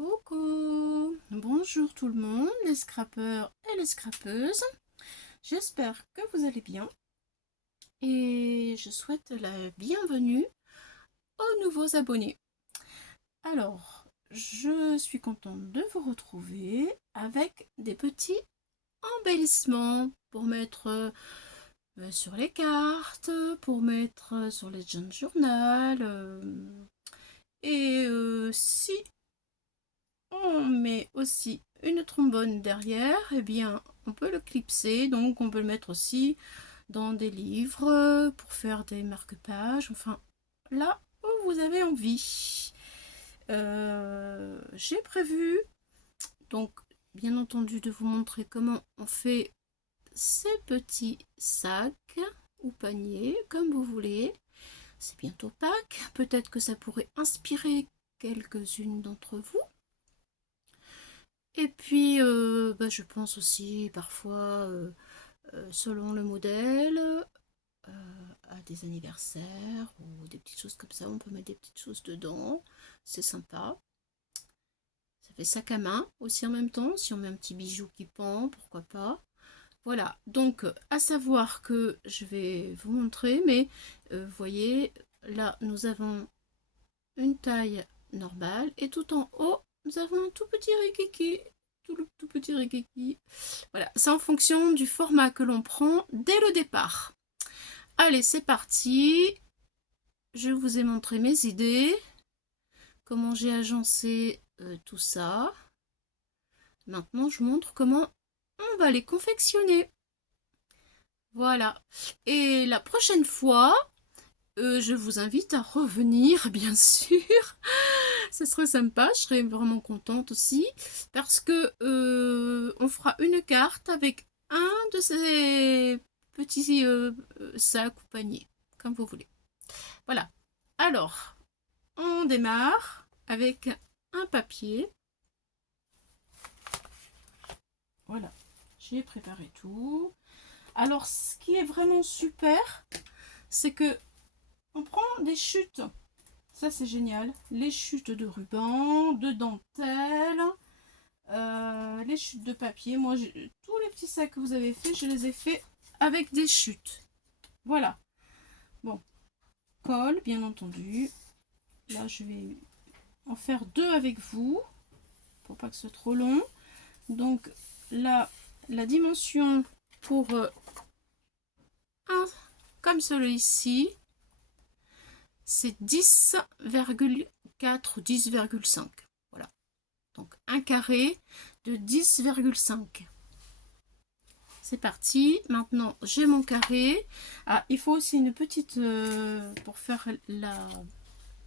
Coucou, bonjour tout le monde, les scrappeurs et les scrappeuses. J'espère que vous allez bien et je souhaite la bienvenue aux nouveaux abonnés. Alors, je suis contente de vous retrouver avec des petits embellissements pour mettre sur les cartes, pour mettre sur les journal. Si on met aussi une trombone derrière, et bien on peut le clipser, donc on peut le mettre aussi dans des livres pour faire des marque-pages, enfin là où vous avez envie. J'ai prévu donc bien entendu de vous montrer comment on fait ces petits sacs ou paniers comme vous voulez. C'est bientôt Pâques, peut-être que ça pourrait inspirer quelques-unes d'entre vous. Et puis, je pense aussi parfois, selon le modèle, à des anniversaires ou des petites choses comme ça. On peut mettre des petites choses dedans. C'est sympa. Ça fait sac à main aussi en même temps. Si on met un petit bijou qui pend, pourquoi pas. Voilà. Donc, à savoir que je vais vous montrer, mais vous voyez, là, nous avons une taille normale et tout en haut, nous avons un tout petit rikiki. Tout petit rikiki. Voilà, c'est en fonction du format que l'on prend dès le départ. Allez, c'est parti. Je vous ai montré mes idées, comment j'ai agencé tout ça. Maintenant, je vous montre comment on va les confectionner. Voilà. Et la prochaine fois, je vous invite à revenir, bien sûr. Ce serait sympa, je serais vraiment contente aussi. Parce que on fera une carte avec un de ces petits sacs ou paniers, comme vous voulez. Voilà. Alors, on démarre avec un papier. Voilà. J'ai préparé tout. Alors, ce qui est vraiment super, c'est que on prend des chutes. Ça, c'est génial. Les chutes de ruban, de dentelle, les chutes de papier. Moi, tous les petits sacs que vous avez fait, je les ai fait avec des chutes. Voilà. Bon, colle, bien entendu. Là, je vais en faire deux avec vous, pour pas que ce soit trop long. Donc, là, la dimension pour un comme celui-ci, c'est 10,4 ou 10,5. Voilà. Donc, un carré de 10,5. C'est parti. Maintenant, j'ai mon carré. Ah, il faut aussi une petite... pour faire la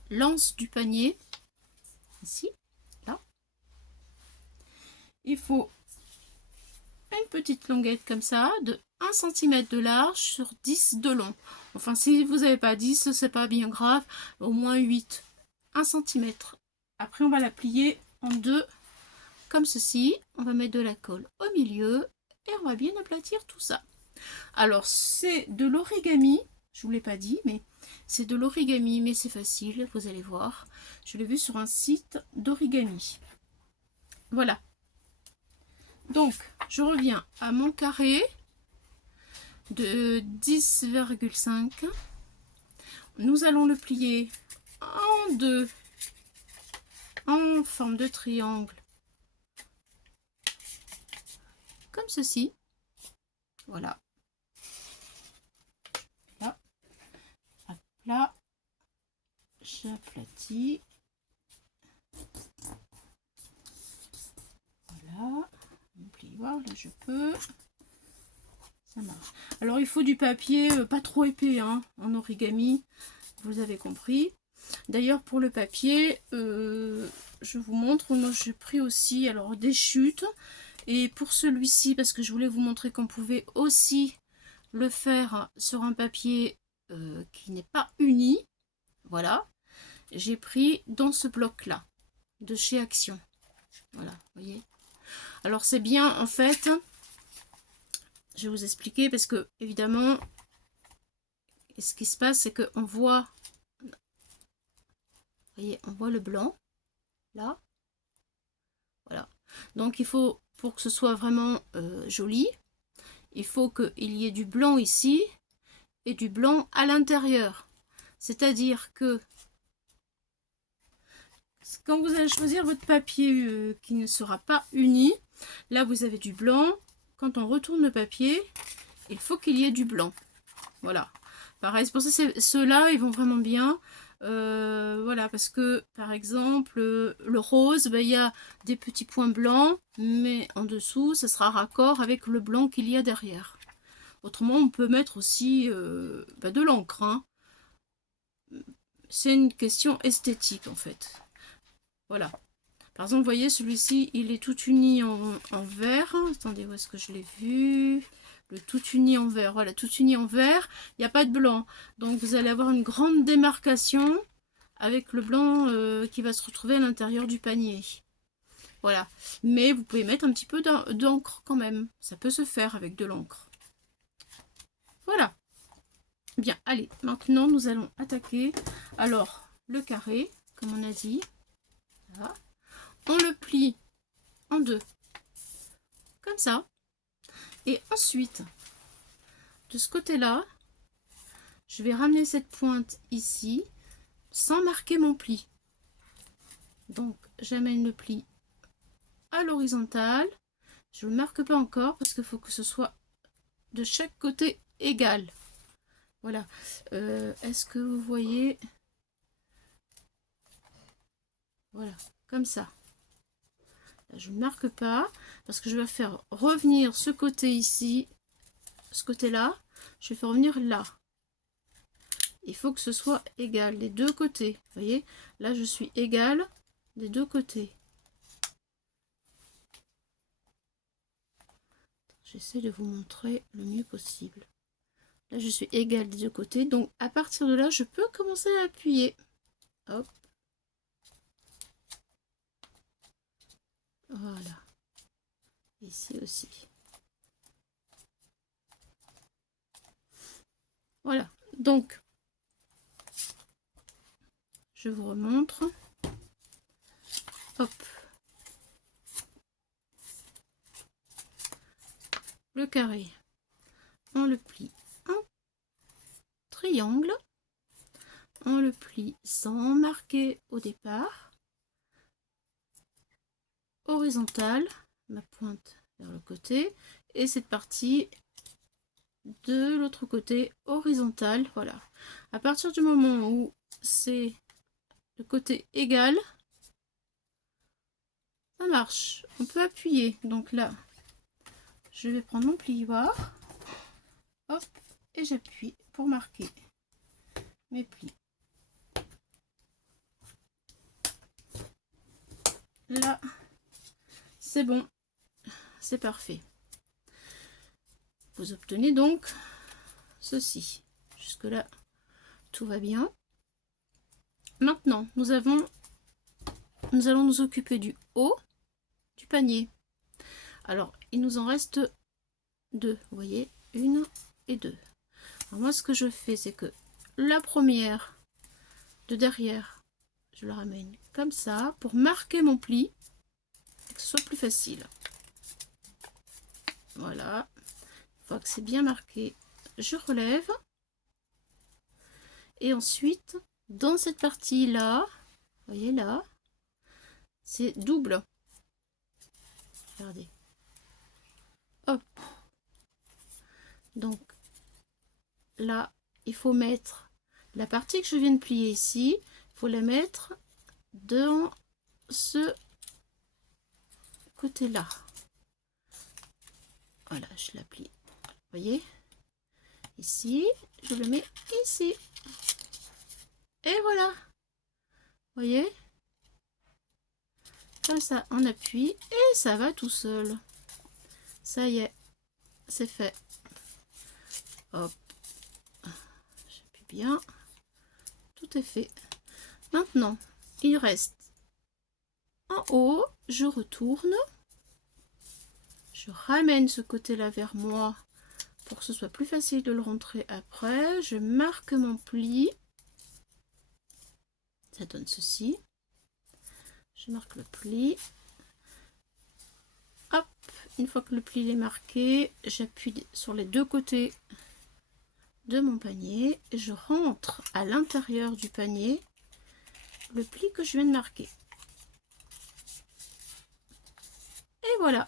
lance du panier. Ici. Là. Il faut une petite longuette comme ça, de 1 cm de large sur 10 de long. Enfin, si vous n'avez pas 10, c'est pas bien grave. Au moins 8. 1 cm. Après, on va la plier en deux, comme ceci. On va mettre de la colle au milieu et on va bien aplatir tout ça. Alors, c'est de l'origami. Je ne vous l'ai pas dit, mais c'est de l'origami, mais c'est facile, vous allez voir. Je l'ai vu sur un site d'origami. Voilà. Donc, je reviens à mon carré de 10,5. Nous allons le plier en deux, en forme de triangle, comme ceci. Voilà. Là, hop là, j'aplatis. Voilà. On plie, voilà, là je peux. Ça marche. Alors il faut du papier pas trop épais hein, en origami, vous avez compris. D'ailleurs pour le papier, je vous montre, moi j'ai pris aussi alors des chutes. Et pour celui-ci, parce que je voulais vous montrer qu'on pouvait aussi le faire sur un papier qui n'est pas uni, voilà, j'ai pris dans ce bloc-là, de chez Action. Voilà, vous voyez. Alors c'est bien en fait... Je vais vous expliquer parce que, évidemment, ce qui se passe, c'est qu'on voit, vous voyez, on voit le blanc, là, Donc il faut, pour que ce soit vraiment joli, il faut qu'il y ait du blanc ici et du blanc à l'intérieur. C'est-à-dire que quand vous allez choisir votre papier qui ne sera pas uni, là vous avez du blanc. Quand on retourne le papier, il faut qu'il y ait du blanc. Voilà. Pareil, c'est pour ça que ceux-là, ils vont vraiment bien. Voilà, parce que par exemple, le rose, ben, il y a des petits points blancs, mais en dessous, ça sera raccord avec le blanc qu'il y a derrière. Autrement, on peut mettre aussi ben, de l'encre. Hein. C'est une question esthétique en fait. Voilà. Par exemple, vous voyez, celui-ci, il est tout uni en vert. Attendez, où est-ce que je l'ai vu? Le tout uni en vert. Voilà, tout uni en vert. Il n'y a pas de blanc. Donc, vous allez avoir une grande démarcation avec le blanc qui va se retrouver à l'intérieur du panier. Voilà. Mais vous pouvez mettre un petit peu d'encre quand même. Ça peut se faire avec de l'encre. Voilà. Bien, allez. Maintenant, nous allons attaquer. Alors, le carré, comme on a dit. Voilà. On le plie en deux, comme ça. Et ensuite, de ce côté-là, je vais ramener cette pointe ici, sans marquer mon pli. Donc, j'amène le pli à l'horizontale. Je ne le marque pas encore parce qu'il faut que ce soit de chaque côté égal. Voilà. Est-ce que vous voyez? Voilà, comme ça. Je ne marque pas parce que je vais faire revenir ce côté ici, ce côté-là, je vais faire revenir là. Il faut que ce soit égal des deux côtés. Vous voyez, là je suis égal des deux côtés. J'essaie de vous montrer le mieux possible. Là je suis égal des deux côtés. Donc à partir de là, je peux commencer à appuyer. Hop. Voilà. Ici aussi. Voilà. Donc, je vous remontre. Hop. Le carré. On le plie en triangle. On le plie sans marquer au départ. Horizontale. Ma pointe vers le côté. Et cette partie de l'autre côté horizontale. Voilà. À partir du moment où c'est le côté égal, ça marche. On peut appuyer. Donc là, je vais prendre mon plioir. Hop. Et j'appuie pour marquer mes plis. Là, c'est bon. C'est parfait. Vous obtenez donc ceci. Jusque là, tout va bien. Maintenant, nous allons nous occuper du haut du panier. Alors, il nous en reste deux. Vous voyez, une et deux. Alors moi, ce que je fais, c'est que la première de derrière, je la ramène comme ça pour marquer mon pli, que ce soit plus facile. Voilà. Une fois que c'est bien marqué, je relève. Et ensuite, dans cette partie-là, vous voyez là, c'est double. Regardez. Hop. Donc, là, il faut mettre la partie que je viens de plier ici, il faut la mettre dans ce côté-là. Voilà, je la plie. Vous voyez? Ici, je le mets ici. Et voilà. Vous voyez? Comme ça, on appuie et ça va tout seul. Ça y est, c'est fait. Hop. J'appuie bien. Tout est fait. Maintenant, il reste en haut. Je retourne. Je ramène ce côté-là vers moi pour que ce soit plus facile de le rentrer après. Je marque mon pli. Ça donne ceci. Je marque le pli. hop, une fois que le pli est marqué, j'appuie sur les deux côtés de mon panier et je rentre à l'intérieur du panier le pli que je viens de marquer. Et voilà.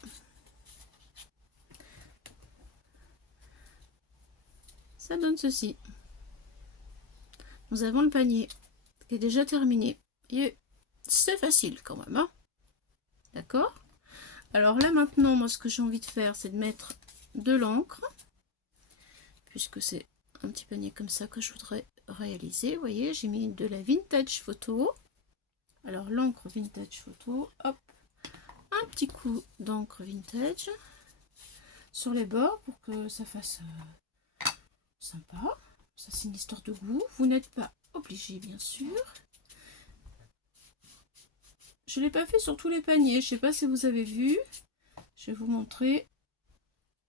Ça donne ceci. Nous avons le panier qui est déjà terminé. Et c'est facile quand même, hein. D'accord? Alors là maintenant, moi ce que j'ai envie de faire, c'est de mettre de l'encre. Puisque c'est un petit panier comme ça que je voudrais réaliser. Vous voyez, j'ai mis de la vintage photo. Alors l'encre vintage photo, hop, un petit coup d'encre vintage sur les bords pour que ça fasse sympa. Ça c'est une histoire de goût. Vous n'êtes pas obligé bien sûr. Je ne l'ai pas fait sur tous les paniers. Je ne sais pas si vous avez vu. Je vais vous montrer.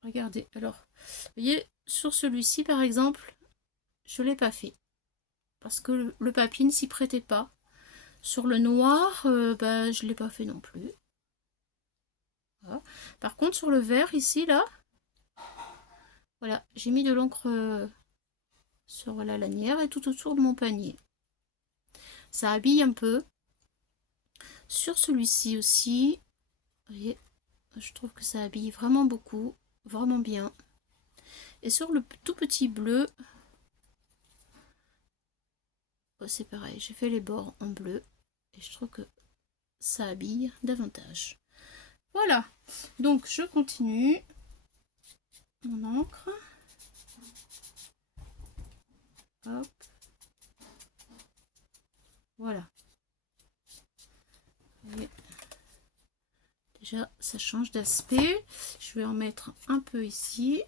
Regardez. Alors, vous voyez, sur celui-ci par exemple, je ne l'ai pas fait. Parce que le papier ne s'y prêtait pas. Sur le noir, bah, je ne l'ai pas fait non plus. Voilà. Par contre, sur le vert, ici, là, voilà, j'ai mis de l'encre sur la lanière et tout autour de mon panier. Ça habille un peu. Sur celui-ci aussi, vous voyez, je trouve que ça habille vraiment beaucoup, vraiment bien. Et sur le tout petit bleu, c'est pareil, j'ai fait les bords en bleu et je trouve que ça habille davantage. Voilà, donc je continue mon encre. Hop. Voilà. Et déjà, ça change d'aspect. Je vais en mettre un peu ici.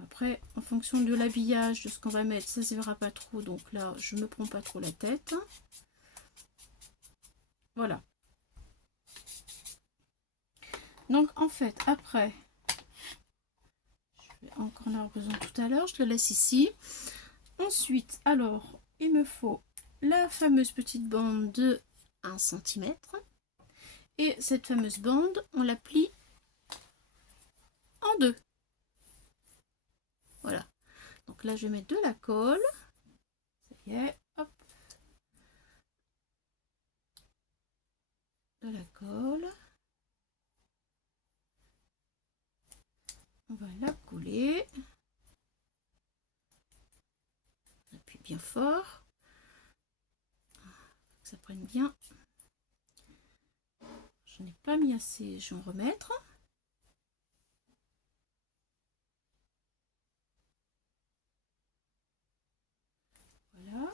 Après, en fonction de l'habillage, de ce qu'on va mettre, ça ne se verra pas trop. Donc là, je ne me prends pas trop la tête. Voilà. Donc en fait, après, je vais encore en avoir besoin tout à l'heure. Je le laisse ici. Ensuite, alors, il me faut la fameuse petite bande de 1 cm. Et cette fameuse bande, on la plie en deux. Voilà. Donc là, je vais mettre de la colle. Ça y est, hop. De la colle. On va la coller. On appuie bien fort. Que ça prenne bien. Je n'ai pas mis assez, je vais en remettre. Voilà.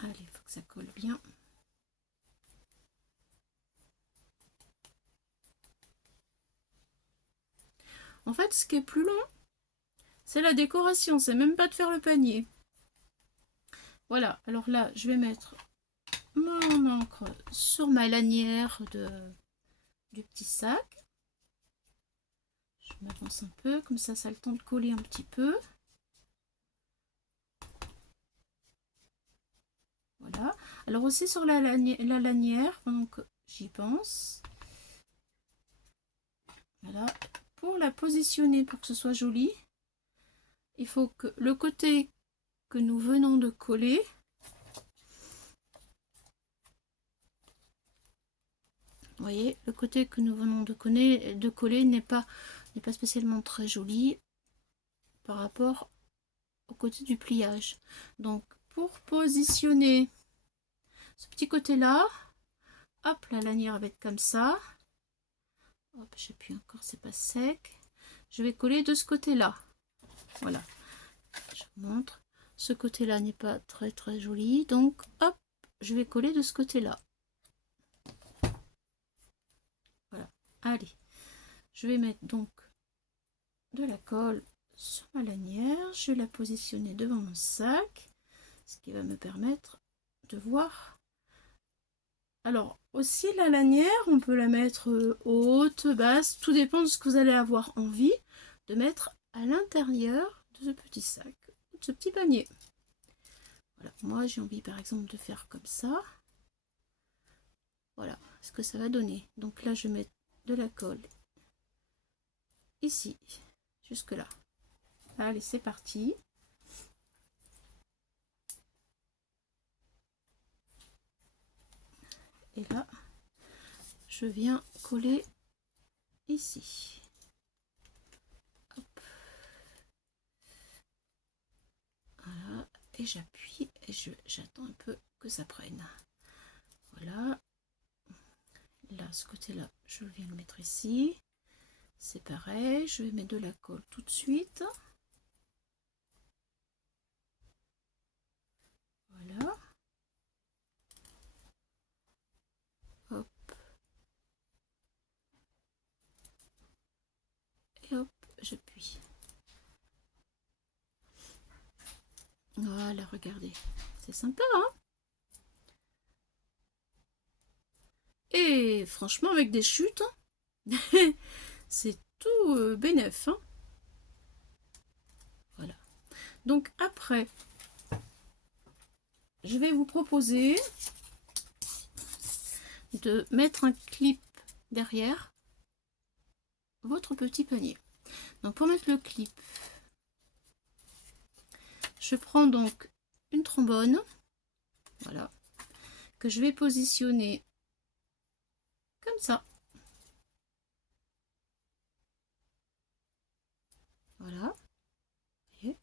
Allez, il faut que ça colle bien. En fait, ce qui est plus long, c'est la décoration, c'est même pas de faire le panier. Voilà, alors là, je vais mettre mon encre sur ma lanière du petit sac. Je m'avance un peu, comme ça a le temps de coller un petit peu. Voilà. Alors aussi sur la lanière, pendant que j'y pense. Voilà. Pour la positionner, pour que ce soit joli, il faut que le côté que nous venons de coller, vous voyez, le côté que nous venons de coller n'est pas spécialement très joli par rapport au côté du pliage. Donc pour positionner ce petit côté là, hop, la lanière va être comme ça. Hop, j'appuie encore, c'est pas sec. Je vais coller de ce côté là. Voilà, je vous montre. Ce côté là n'est pas très joli, donc hop, je vais coller de ce côté là. Voilà, allez, je vais mettre donc de la colle sur ma lanière. Je vais la positionner devant mon sac, ce qui va me permettre de voir. Alors aussi la lanière, on peut la mettre haute, basse, tout dépend de ce que vous allez avoir envie de mettre à l'intérieur de ce petit sac, mettre ce petit panier. Voilà, moi j'ai envie par exemple de faire comme ça. Voilà ce que ça va donner. Donc là je vais mettre de la colle ici, jusque là. Allez, c'est parti. Et là, je viens coller ici. Hop. Voilà, et j'appuie et j'attends un peu que ça prenne. Voilà. Là, ce côté-là, je viens le mettre ici. C'est pareil, je vais mettre de la colle tout de suite. Voilà. Hop. Et hop, j'appuie. Voilà, regardez. C'est sympa, hein? Et franchement, avec des chutes, c'est tout bénef, hein? Voilà. Donc après, je vais vous proposer de mettre un clip derrière votre petit panier. Donc pour mettre le clip, je prends donc une trombone, voilà, que je vais positionner comme ça. Voilà. Voyez.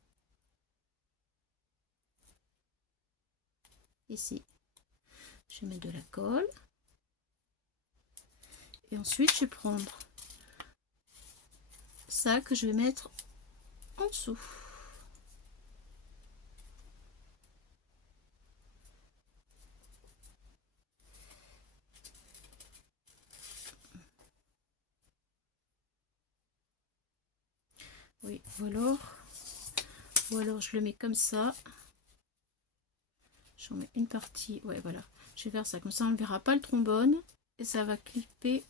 Ici, je vais mettre de la colle. Et ensuite, je vais prendre ça que je vais mettre en dessous. Oui, ou alors je le mets comme ça. J'en mets une partie. Ouais, voilà. Je vais faire ça. Comme ça, on ne verra pas le trombone. Et ça va clipper.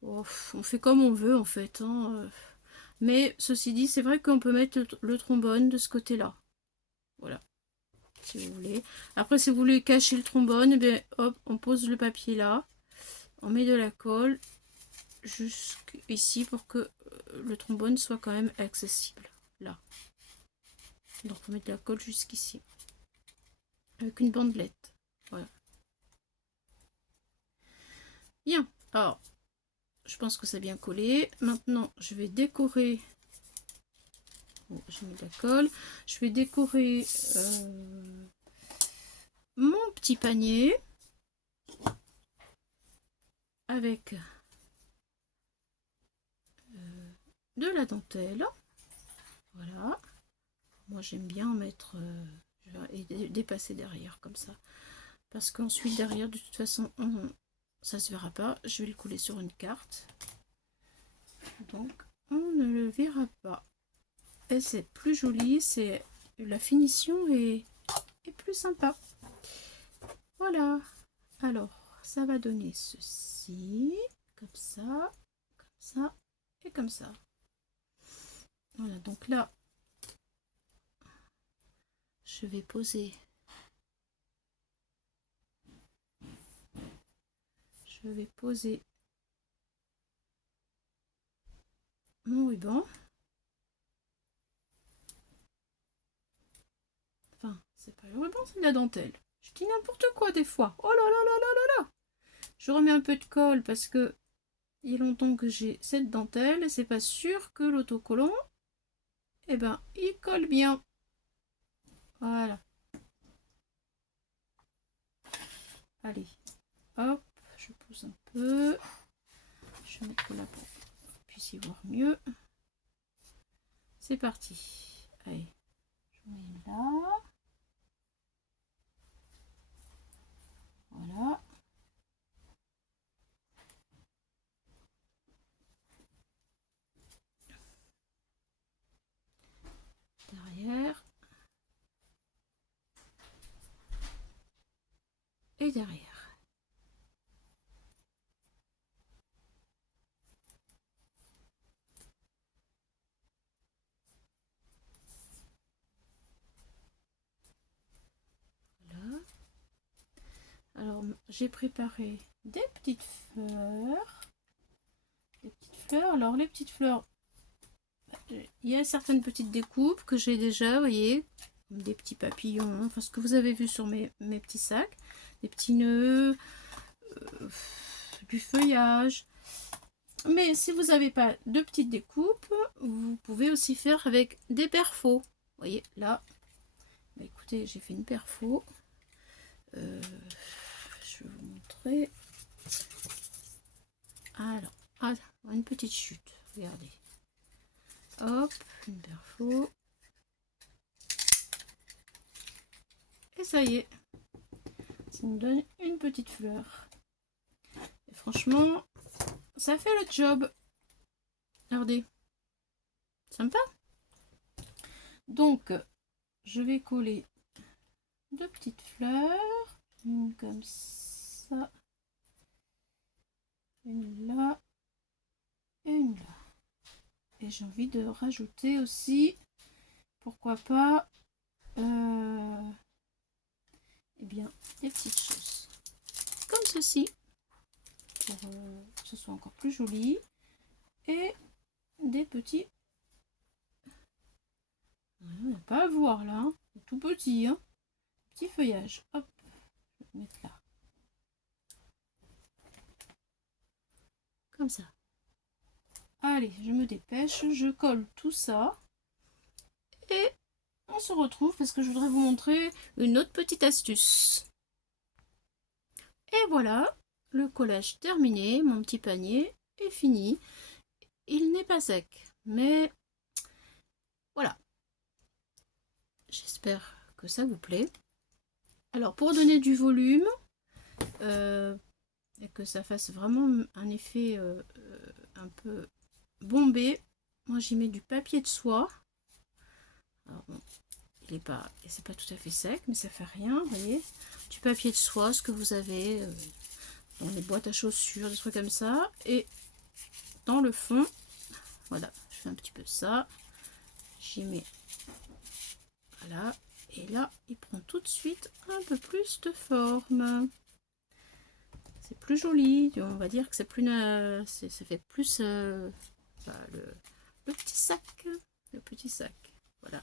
Oh, on fait comme on veut, en fait. Hein. Mais, ceci dit, c'est vrai qu'on peut mettre le trombone de ce côté-là. Voilà. Si vous voulez. Après, si vous voulez cacher le trombone, eh bien, hop, on pose le papier là. On met de la colle jusqu'ici pour que le trombone soit quand même accessible. Là. Donc, on met de la colle jusqu'ici. Avec une bandelette. Voilà. Bien. Alors, je pense que c'est bien collé. Maintenant, je vais décorer. Bon, je mets de la colle. Je vais décorer mon petit panier avec de la dentelle. Voilà. Moi, j'aime bien en mettre et dépasser derrière comme ça. Parce qu'ensuite, derrière, de toute façon, ça se verra pas. Je vais le coller sur une carte. Donc, on ne le verra pas. Et c'est plus joli. C'est la finition est plus sympa. Voilà. Alors, ça va donner ceci. Comme ça et comme ça. Voilà, donc là, je vais poser. Je vais poser mon ruban. Enfin, c'est pas le ruban, c'est de la dentelle. Je dis n'importe quoi des fois. Oh là là là là là là. Je remets un peu de colle parce que il y a longtemps que j'ai cette dentelle et c'est pas sûr que l'autocollant, eh ben, il colle bien. Voilà. Allez, hop, je pousse un peu. Je vais mettre là pour que vous puissiez voir mieux. C'est parti. Allez, je mets là. Voilà. Derrière. Et derrière. j'ai préparé des petites fleurs. Des petites fleurs. Alors les petites fleurs, il y a certaines petites découpes que j'ai déjà, vous voyez, des petits papillons, enfin ce que vous avez vu sur mes petits sacs, des petits nœuds, du feuillage. Mais si vous n'avez pas de petites découpes, vous pouvez aussi faire avec des perfos. Vous voyez là, bah, écoutez, j'ai fait une perfo. Je vais vous montrer. Alors, ah, une petite chute, regardez. Hop, une perfo. Et ça y est, ça nous donne une petite fleur. Et franchement, ça fait le job. Regardez, sympa. Donc, je vais coller deux petites fleurs, une comme ça, une là et une là. Et j'ai envie de rajouter aussi, pourquoi pas, eh bien, des petites choses comme ceci, pour que ce soit encore plus joli, et des petits, on n'a pas à voir là, hein. C'est tout petit, hein. Petit feuillage, hop, je vais mettre là, comme ça. Allez, je me dépêche, je colle tout ça, et on se retrouve parce que je voudrais vous montrer une autre petite astuce. Et voilà, le collage terminé, mon petit panier est fini. Il n'est pas sec, mais voilà. J'espère que ça vous plaît. Alors pour donner du volume et que ça fasse vraiment un effet un peu bombé, moi j'y mets du papier de soie. Alors bon, c'est pas tout à fait sec, mais ça fait rien, vous voyez. Du papier de soie, ce que vous avez dans les boîtes à chaussures, des trucs comme ça. Et dans le fond, voilà, je fais un petit peu ça. J'y mets, voilà. Et là, il prend tout de suite un peu plus de forme. C'est plus joli. On va dire que c'est plus, ça fait plus bah, le petit sac. Le petit sac. Voilà.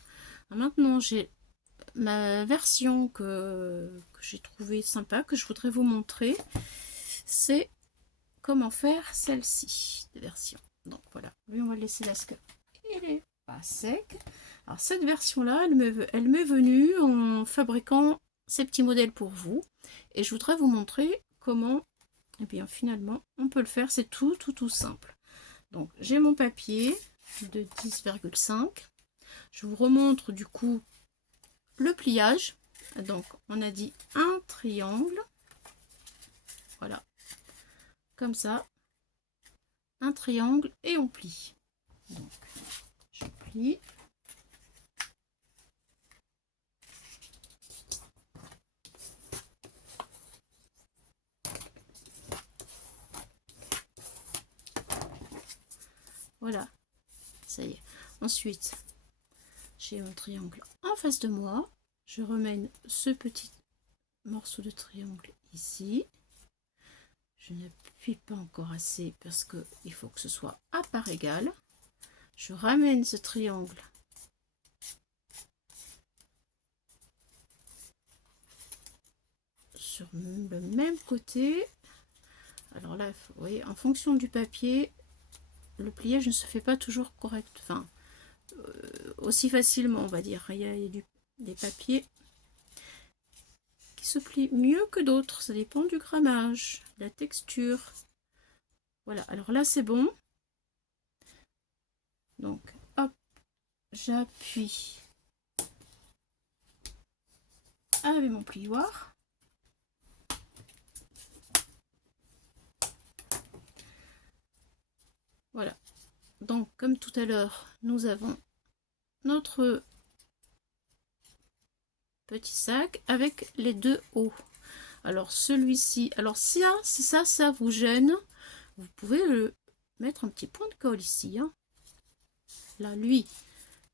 Alors maintenant, j'ai ma version que j'ai trouvée sympa, que je voudrais vous montrer. C'est comment faire celle-ci de version. Donc voilà, lui on va le laisser là parce qu'il est pas sec. Alors cette version là, elle m'est venue en fabriquant ces petits modèles pour vous, et je voudrais vous montrer comment, et bien finalement on peut le faire. C'est tout simple. Donc j'ai mon papier de 10,5. je vous remontre du coup le pliage. Donc on a dit un triangle, voilà, comme ça, un triangle, et on plie. Donc je plie. Voilà, ça y est. Ensuite, j'ai mon triangle en face de moi. Je remène ce petit morceau de triangle ici. Je n'appuie pas encore assez parce que il faut que ce soit à part égale. Je ramène ce triangle sur le même côté. Alors là, vous voyez, en fonction du papier, le pliage ne se fait pas toujours correct, enfin aussi facilement, on va dire. Il y a des papiers qui se plient mieux que d'autres, ça dépend du grammage, de la texture. Voilà, alors là c'est bon. Donc hop, j'appuie avec mon plioir. Voilà, donc comme tout à l'heure, nous avons notre petit sac avec les deux hauts. Alors celui-ci, alors si ça vous gêne, vous pouvez le mettre un petit point de colle ici, hein. Là, lui,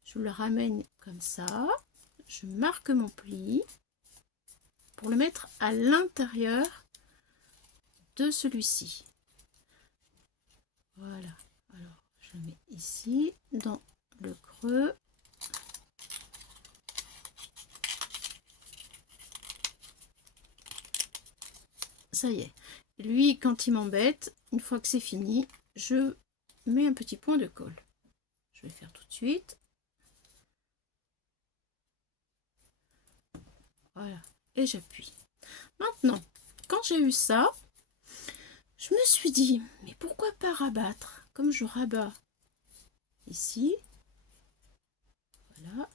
je le ramène comme ça, je marque mon pli pour le mettre à l'intérieur de celui-ci. Voilà, alors je le mets ici dans le creux. Ça y est, lui quand il m'embête, une fois que c'est fini, je mets un petit point de colle. Je vais faire tout de suite. Voilà, et j'appuie. Maintenant, quand j'ai eu ça, je me suis dit, mais pourquoi pas rabattre? Comme je rabats ici, voilà,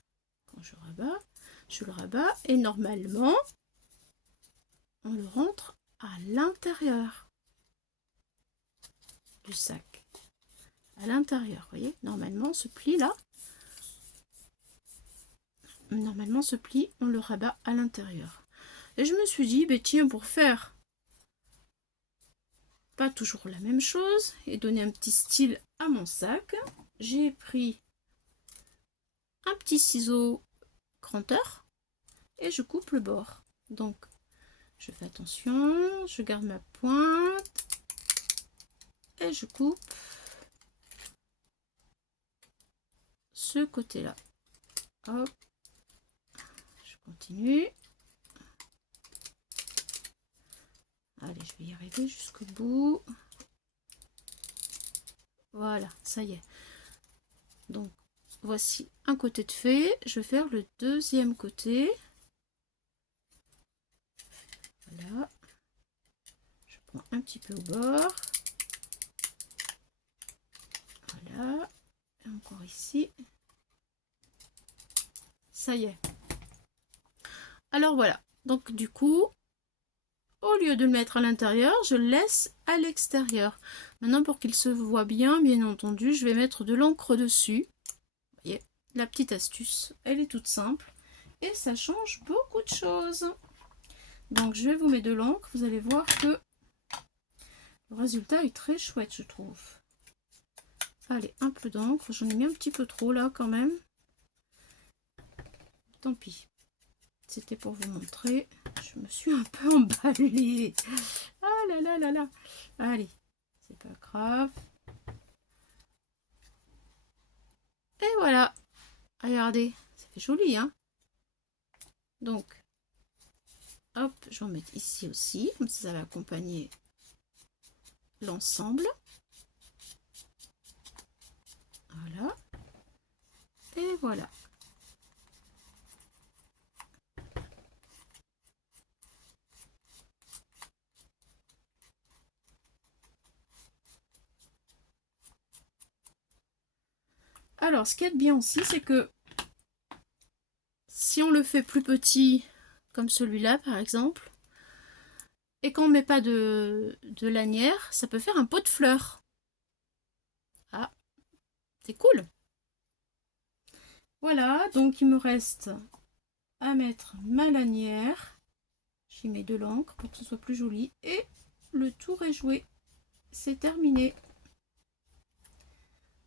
quand je rabats, je le rabats et normalement, on le rentre à l'intérieur du sac. À l'intérieur, vous voyez, normalement ce pli là, normalement ce pli, on le rabat à l'intérieur. Et je me suis dit, ben tiens, pour faire pas toujours la même chose et donner un petit style à mon sac, j'ai pris un petit ciseau cranteur et je coupe le bord. Donc je fais attention, je garde ma pointe et je coupe ce côté là. Hop, je continue. Allez, je vais y arriver jusqu'au bout. Voilà, ça y est. Donc voici un côté de fait. Je vais faire le deuxième côté. Voilà. Je prends un petit peu au bord. Voilà. Et encore ici. Ça y est. Alors voilà. Donc du coup, au lieu de le mettre à l'intérieur, je le laisse à l'extérieur. Maintenant, pour qu'il se voit bien, bien entendu, je vais mettre de l'encre dessus. Vous voyez, la petite astuce, elle est toute simple. Et ça change beaucoup de choses. Donc je vais vous mettre de l'encre. Vous allez voir que le résultat est très chouette, je trouve. Allez, un peu d'encre. J'en ai mis un petit peu trop là quand même. Tant pis. C'était pour vous montrer. Je me suis un peu emballée. Ah là là là là. Allez, c'est pas grave. Et voilà. Regardez, ça fait joli, hein. Donc, hop, je vais en mettre ici aussi. Comme ça va accompagner l'ensemble. Voilà. Et voilà. Alors, ce qui est bien aussi, c'est que si on le fait plus petit, comme celui-là par exemple, et qu'on ne met pas de lanière, ça peut faire un pot de fleurs. Ah, c'est cool. Voilà, donc il me reste à mettre ma lanière. J'y mets de l'encre pour que ce soit plus joli. Et le tour est joué. C'est terminé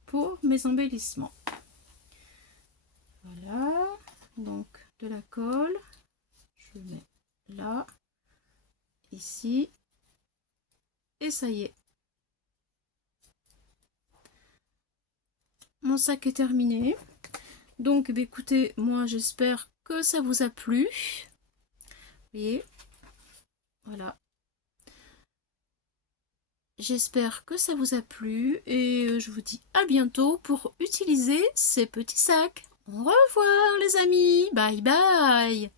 pour mes embellissements. Voilà, donc de la colle. Je mets là, ici. Et ça y est. Mon sac est terminé. Donc, bah, écoutez, moi j'espère que ça vous a plu. Vous voyez, voilà. J'espère que ça vous a plu et je vous dis à bientôt pour utiliser ces petits sacs. Au revoir les amis, bye bye.